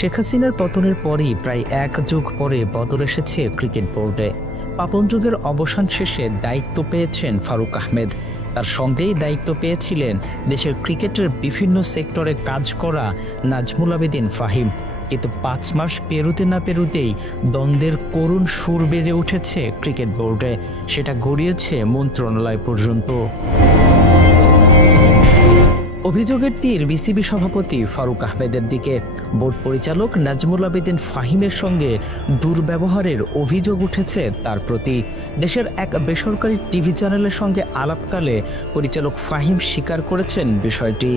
শেখ হাসিনার পতনের পরই প্রায় এক যুগ পরে বদল এসেছে ক্রিকেট বোর্ডে। পাপন যুগের অবসান শেষে দায়িত্ব পেয়েছেন ফারুক আহমেদ। তার সঙ্গেই দায়িত্ব পেয়েছিলেন দেশের ক্রিকেটের বিভিন্ন সেক্টরে কাজ করা নাজমুল আবেদিন ফাহিম। কিন্তু 5 মাস পেরোতে না পেরোতেই দ্বন্দ্বের করুণ সুর বেজে উঠেছে ক্রিকেট বোর্ডে, সেটা গড়িয়েছে মন্ত্রণালয় পর্যন্ত। অভিযোগের তীর বিসিবি সভাপতি ফারুক আহমেদের দিকে। বোর্ড পরিচালক নাজমুল আবেদিন ফাহিমের সঙ্গে দুর্ব্যবহারের অভিযোগ উঠেছে তার প্রতি। দেশের এক বেসরকারি টিভি চ্যানেলের সঙ্গে আলাপকালে পরিচালক ফাহিম স্বীকার করেছেন বিষয়টি।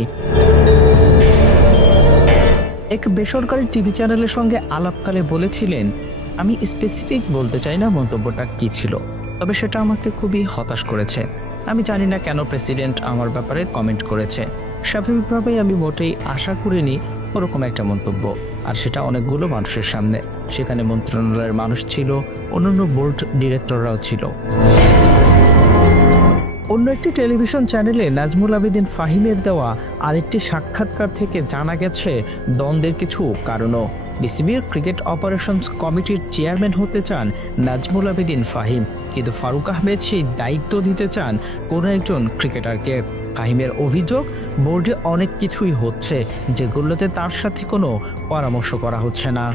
এক বেসরকারি টিভি চ্যানেলের সঙ্গে আলাপকালে বলেছিলেন, আমি স্পেসিফিক বলতে চাই না মন্তব্যটা কী ছিল, তবে সেটা আমাকে খুবই হতাশ করেছে। আমি জানি না কেন প্রেসিডেন্ট আমার ব্যাপারে কমেন্ট করেছে। স্বাভাবিকভাবেই আমি মোটেই আশা করিনি ওরকম একটা মন্তব্য, আর সেটা অনেকগুলো মানুষের সামনে। সেখানে মন্ত্রণালয়ের মানুষ ছিল, অন্যান্য বোর্ড ডিরেক্টররাও ছিল। অন্য একটি টেলিভিশন চ্যানেলে নাজমুল আবেদিন ফাহিমের দেওয়া আরেকটি সাক্ষাৎকার থেকে জানা গেছে দ্বন্দ্বের কিছু কারণও। বিসিবির ক্রিকেট অপারেশনস কমিটির চেয়ারম্যান হতে চান নাজমুল আবেদিন ফাহিম, কিন্তু ফারুক আহমেদ সেই দায়িত্ব দিতে চান কোনো একজন ক্রিকেটারকে। ফাহিমের অভিযোগ, বোর্ডে অনেক কিছুই হচ্ছে যেগুলোতে তার সাথে কোনো পরামর্শ করা হচ্ছে না।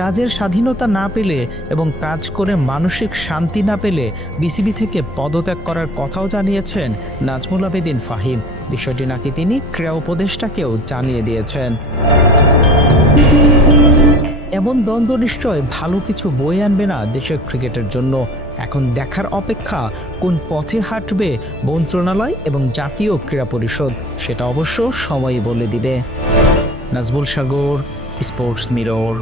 কাজের স্বাধীনতা না পেলে এবং কাজ করে মানসিক শান্তি না পেলে বিসিবি থেকে পদত্যাগ করার কথাও জানিয়েছেন নাজমুল আবেদিন ফাহিম। বিষয়টি নাকি তিনি ক্রীড়া উপদেষ্টাকেও জানিয়ে দিয়েছেন। এমন দ্বন্দ্ব নিশ্চয় ভালো কিছু বয়ে আনবে না দেশের ক্রিকেটের জন্য। এখন দেখার অপেক্ষা কোন পথে হাঁটবে মন্ত্রণালয় এবং জাতীয় ক্রীড়া পরিষদ, সেটা অবশ্য সময়ই বলে দিবে। নাজমুল সাগর, স্পোর্টস মিরর।